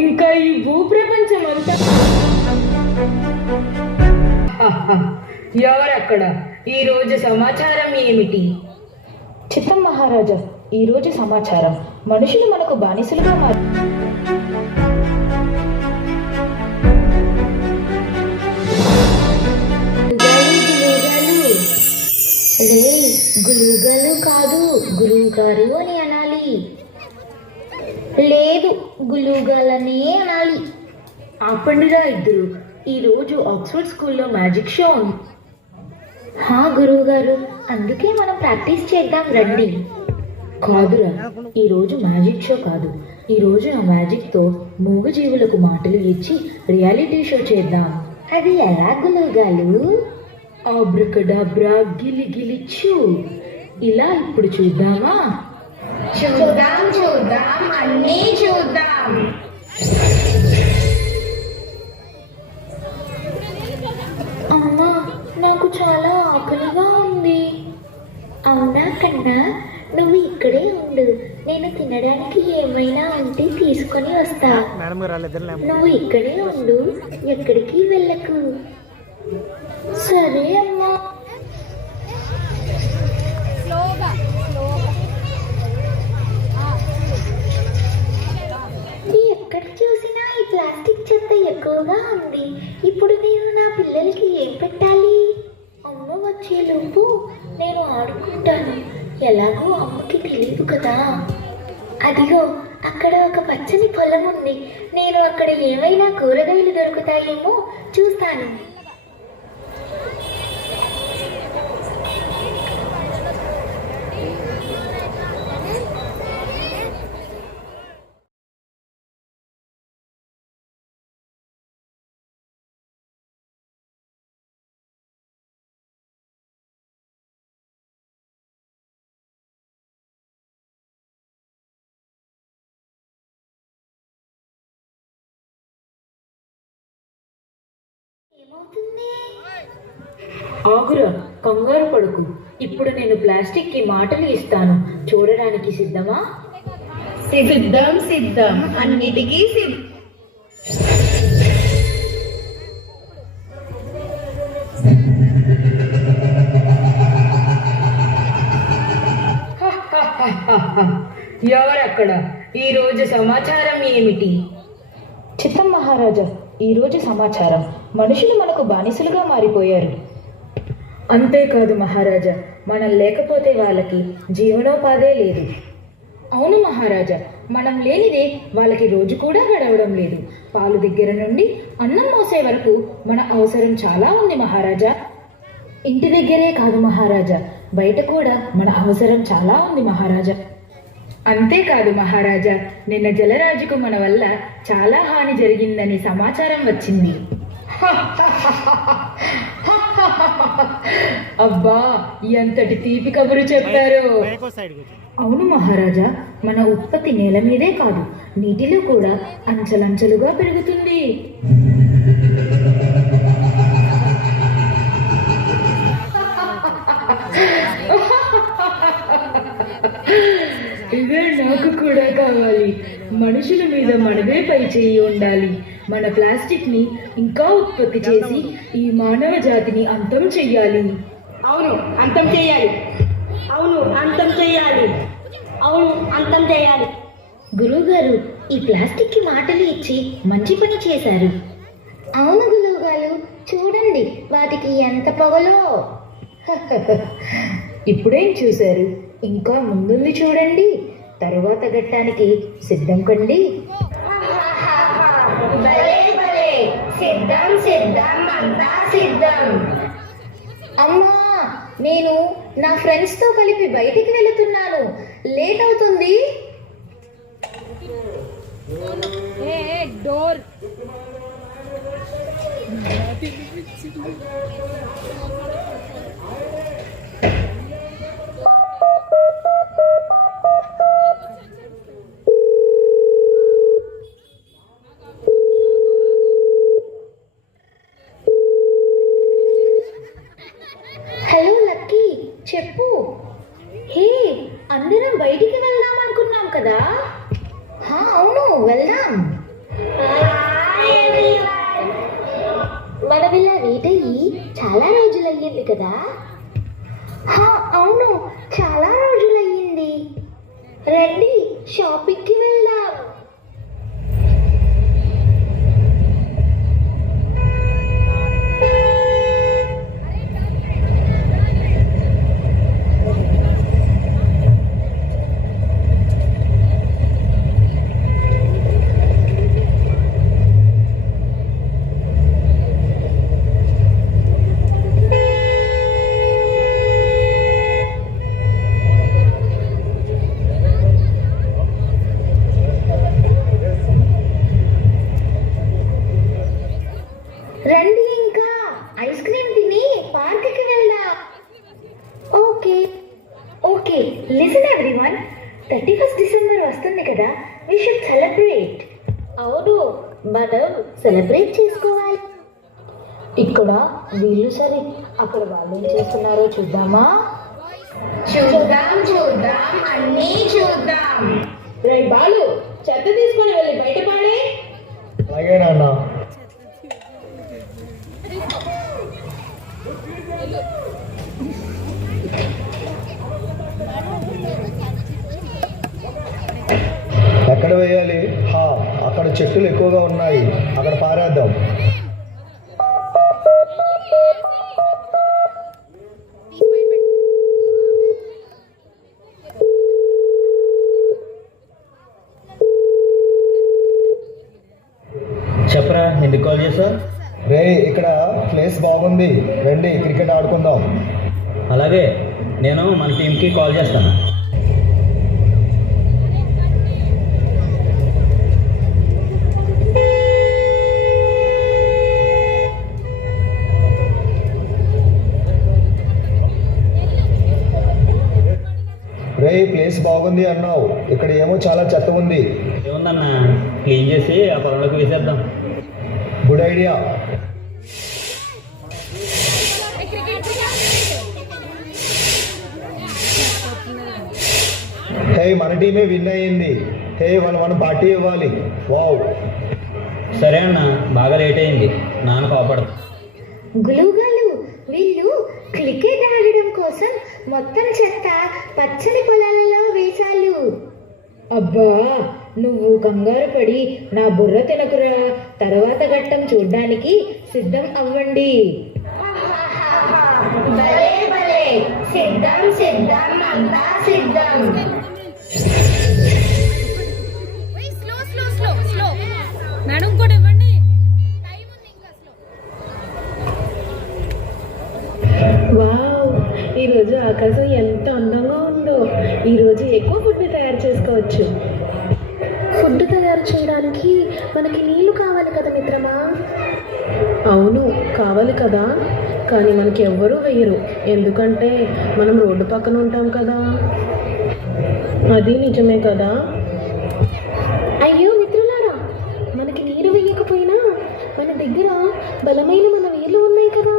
ఇంకా ఈ భూప్రపంచం అంతా ఎవరక్కడ? ఈరోజు సమాచారం ఏమిటి? చిత్తం మహారాజా, ఈరోజు సమాచారం మనుషులు మనకు బానిసలుగా మారు. గురువుగారు కాదు, గురువు గారు అని అనాలి. లేదు, గురువుగాలనే అనాలి. ఆపండిరా ఇద్దరు. ఈరోజు ఆక్స్ఫర్డ్ స్కూల్లో మ్యాజిక్ షో ఉంది. గురువు గారు, అందుకే మనం ప్రాక్టీస్ చేద్దాం రండి. కాదురా, ఈరోజు మ్యాజిక్ షో కాదు. ఈరోజు ఆ మ్యాజిక్తో మూగజీవులకు మాటలు ఇచ్చి రియాలిటీ షో చేద్దాం. అది ఎలా గురువుగారు? ఆబ్రకడాబ్రా గిలి గిలిచ్చు. ఇలా ఇప్పుడు చూద్దామా? చూద్దాం, అన్నీ చూద్దాం. అమ్మా, నాకు చాలా ఆకలిగా ఉంది. అవునా కన్నా, నువ్వు ఇక్కడే ఉండు. నేను తినడానికి ఏమైనా ఉంటే తీసుకొని వస్తా. నువ్వు ఇక్కడే ఉండు, ఎక్కడికి వెళ్ళకు. సరే అమ్మా. ఎక్కడ చూసినా ఈ ప్లాస్టిక్ చెత్త ఎక్కువగా ఉంది. ఇప్పుడు నేను నా పిల్లలకి ఏం పెట్టాలి? అమ్మ వచ్చేలోపు నేను ఆడుకుంటాను. ఎలాగో అమ్మకి తెలియదు కదా. అదిగో అక్కడ ఒక పచ్చని పొలం ఉంది. నేను అక్కడ ఏమైనా కూరగాయలు దొరుకుతాయేమో చూస్తాను. ఏమవుతుంది? ఆగురా, కంగారు పడుకు. ఇప్పుడు నేను ప్లాస్టిక్ కి మాటలు ఇస్తాను. చూడడానికి సిద్ధమా? సిద్ధం, అన్నిటికీ సిద్ధం. ఎవరక్కడ? ఈరోజు సమాచారం ఏమిటి? చిత్తం మహారాజా, ఈరోజు సమాచారం మనుషులు మనకు బానిసలుగా మారిపోయారు. అంతేకాదు మహారాజా, మనం లేకపోతే వాళ్ళకి జీవనోపాధే లేదు. అవును మహారాజా, మనం లేనిదే వాళ్ళకి రోజు కూడా గడవడం లేదు. పాలు దగ్గర నుండి అన్నం మోసే వరకు మన అవసరం చాలా ఉంది మహారాజా. ఇంటి దగ్గరే కాదు మహారాజా, బయట కూడా మన అవసరం చాలా ఉంది మహారాజా. అంతేకాదు మహారాజా, నిన్న జలరాజుకు మన వల్ల చాలా హాని జరిగిందని సమాచారం వచ్చింది. అబ్బా, ఎంతటి తీపి కబురు చెప్పారు. అవును మహారాజా, మన ఉత్పత్తి నేల మీదే కాదు, నీటిలో కూడా అంచెలంచెలుగా పెరుగుతుంది. ఇదే నాకు కూడా కావాలి. మనుషుల మీద మనదే పై చేయి ఉండాలి. మన ప్లాస్టిక్ ని ఇంకా ఉత్పత్తి చేసి ఈ మానవ జాతిని అంతం చెయ్యాలి. అవును, అంతం చేయాలి. గురువుగారు, ఈ ప్లాస్టిక్ కి మాటలు ఇచ్చి మంచి పని చేశారు. అవును గురువుగారు, చూడండి వాటికి ఎంత పొగలో. ఇప్పుడేం చూశారు? ఇంకా ముందుంది చూడండి. తరువాత ఘట్టానికి సిద్ధం కండి. సిద్ధం. అమ్మా, నేను నా ఫ్రెండ్స్ తో కలిపి బయటికి వెళుతున్నాను. లేట్ అవుతుంది. డోర్ హలో లక్కీ, చెప్పు. హే, అందరం బయటికి వెళ్దాం అనుకున్నాం కదా? అవును, వెళ్దాం. మనం ఇలా మీట్ అయ్యి చాలా రోజులయ్యింది కదా? అవును, చాలా రోజులయ్యింది. రండి, షాపింగ్కి వెళ్దాం. రండి, ఇంకా ఐస్ క్రీమ్ తిని పార్క్కి వెళ్దాం. Okay okay, listen everyone. 31st December వస్తుంది కదా, వి షుడ్ సెలబ్రేట్. అవును, మనం సెలబ్రేట్ చేసుకోవాలి. ఇక్కడ వీళ్ళు సరే, అక్కడ వాళ్ళు ఏం చేస్తున్నారో చూద్దామా? చూద్దాం, అన్నీ చూద్దాం. రే బాలు, చెత్త తీసుకొని వెళ్ళి బయట పాడే. అలాగే నాన్న. ఎక్కడ వేయాలి? అక్కడ చెట్లు ఎక్కువగా ఉన్నాయి, అక్కడ పారేద్దాం. చెప్పరా, ఎందుకు కాల్ చేసా? రే, ఇక్కడ ప్లేస్ బాగుంది, రండి క్రికెట్ ఆడుకుందాం. అలాగే, నేను మన టీంకి కాల్ చేస్తాను. రే, ప్లేస్ బాగుంది అన్నావు, ఇక్కడ ఏమో చాలా చెత్త ఉంది. ఏముందన్నా, క్లీన్ చేసి ఆ పొలంలోకి వేసేద్దాం. Good idea. హే, మన టీమే విన్ అయ్యింది. హే, మనం పార్టీ ఇవ్వాలి. వావ్. సరే అన్న, బాగా లేట్ అయింది, నాన్న కోపడదు. గులుగలు, వీళ్ళు క్రికెట్ ఆడడం కోసం మొత్తం చెత్త పచ్చని పొలాలలో వేశాలు. అబ్బా, నువ్వు కంగారు పడి నా బుర్ర తినకురా. తర్వాత ఘట్టం చూడ్డానికి సిద్ధం అవ్వండి. భలే భలే, సిద్ధం అంతా సిద్ధం. మేడం కూడా ఇవ్వండి, టైం ఉంది ఇంకా. వావ్, ఈరోజు ఆకాశం ఎంత అందంగా ఉందో. ఈరోజు ఎక్కువ ఫుడ్ని తయారు చేసుకోవచ్చు. ఫుడ్ తయారు చేయడానికి మనకి నీళ్లు కావాలి కదా మిత్రమా? అవును, కావాలి కదా, కానీ మనకి ఎవ్వరూ వెయ్యరు, ఎందుకంటే మనం రోడ్డు పక్కన ఉంటాం కదా. అది నిజమే కదా. అయ్యో మిత్రులారా, మనకి నీరు వేయకపోయినా మన దగ్గర బలమైన మన వేర్లు ఉన్నాయి కదా.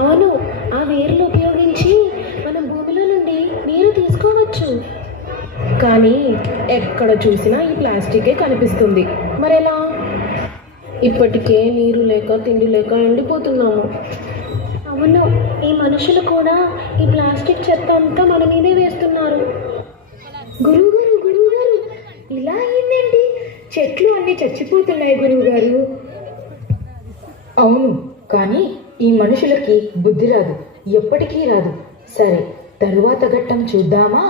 అవును, ఆ వేర్లు ఉపయోగించి మనం భూమిలో నుండి నీరు తీసుకోవచ్చు. కానీ ఎక్కడ చూసినా ఈ ప్లాస్టికే కనిపిస్తుంది. మరెలా? ఇప్పటికే నీరు లేక తిండి లేక ఎండిపోతున్నాము. అవును, ఈ మనుషులు కూడా ఈ ప్లాస్టిక్ చెత్త అంతా మన మీదే వేస్తున్నారు. గురువుగారు, ఇలా అయిందేంటి? చెట్లు అన్నీ చచ్చిపోతున్నాయి గురువుగారు. అవును, కానీ ఈ మనుషులకి బుద్ధి రాదు, ఎప్పటికీ రాదు. సరే, తరువాత ఘట్టం చూద్దామా?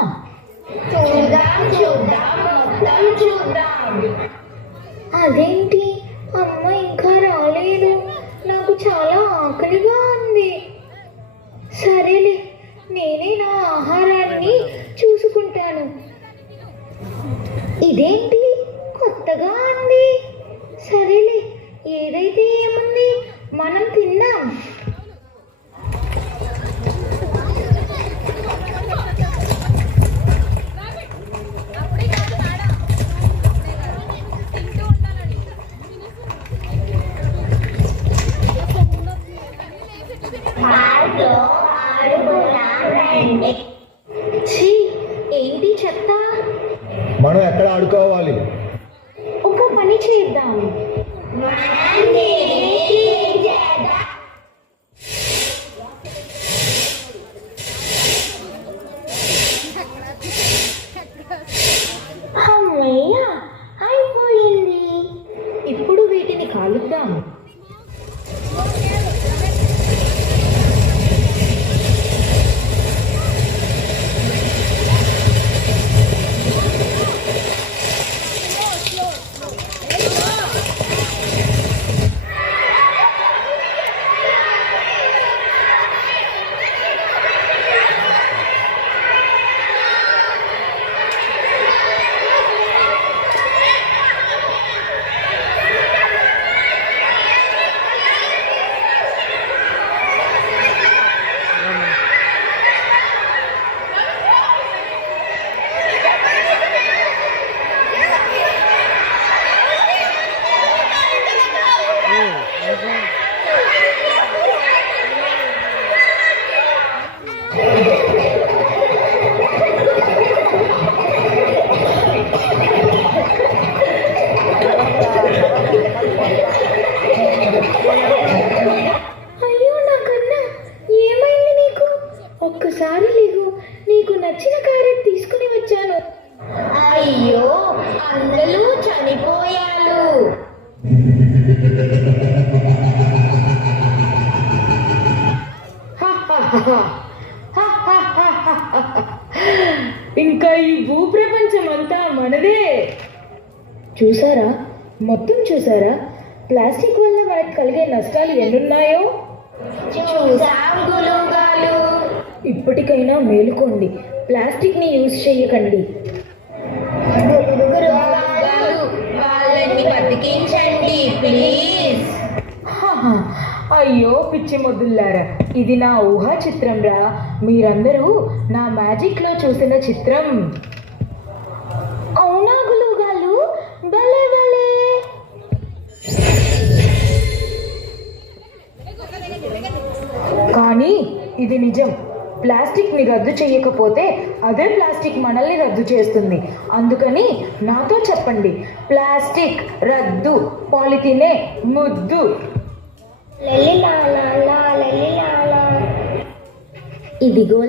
అదేంటి, అమ్మ ఇంకా రాలేదు, నాకు చాలా ఆకలిగా ఉంది. సరేలే, నేనే నా ఆహారాన్ని చూసుకుంటాను. ఇదేంటి కొత్తగా ఉంది? సరేలే, ఏదైతే ఏముంది, మనం తిందాం. అయ్యో నా కన్నా, ఏమైంది నీకు? ఒక్కసారి లేవు, నీకు నచ్చిన క్యారెట్ తీసుకుని వచ్చాను. అయ్యో అందరూ చనిపోయారు. ఇంకా ఈ భూప్రపంచం అంతా మనదే. చూసారా, మొత్తం చూసారా? ప్లాస్టిక్ వల్ల మనకు కలిగే నష్టాలు ఎన్నున్నాయో. చూసాం గురువుగారు. ఇప్పటికైనా మేలుకోండి, ప్లాస్టిక్ని యూజ్ చేయకండి. గురువుగారు, వాళ్ళని బతికించండి ప్లీజ్. హాహా, అయ్యో పిచ్చి మొద్దుల్లారా, ఇది నా ఊహా చిత్రం రా. మీరందరూ నా మ్యాజిక్లో చూసిన చిత్రం. అవునా గులుగాలు, భలే భలే. కానీ ఇది నిజం. ప్లాస్టిక్ని రద్దు చేయకపోతే అదే ప్లాస్టిక్ మనల్ని రద్దు చేస్తుంది. అందుకని నాతో చెప్పండి, ప్లాస్టిక్ రద్దు, పాలిథీనే ముద్దు. ఇదిగో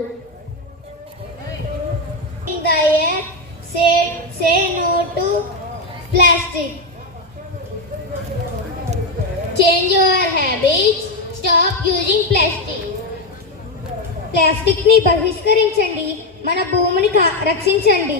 say no to plastic. Change your habits. Stop using plastic. Plastic ని బహిష్కరించండి, మన భూమిని రక్షించండి.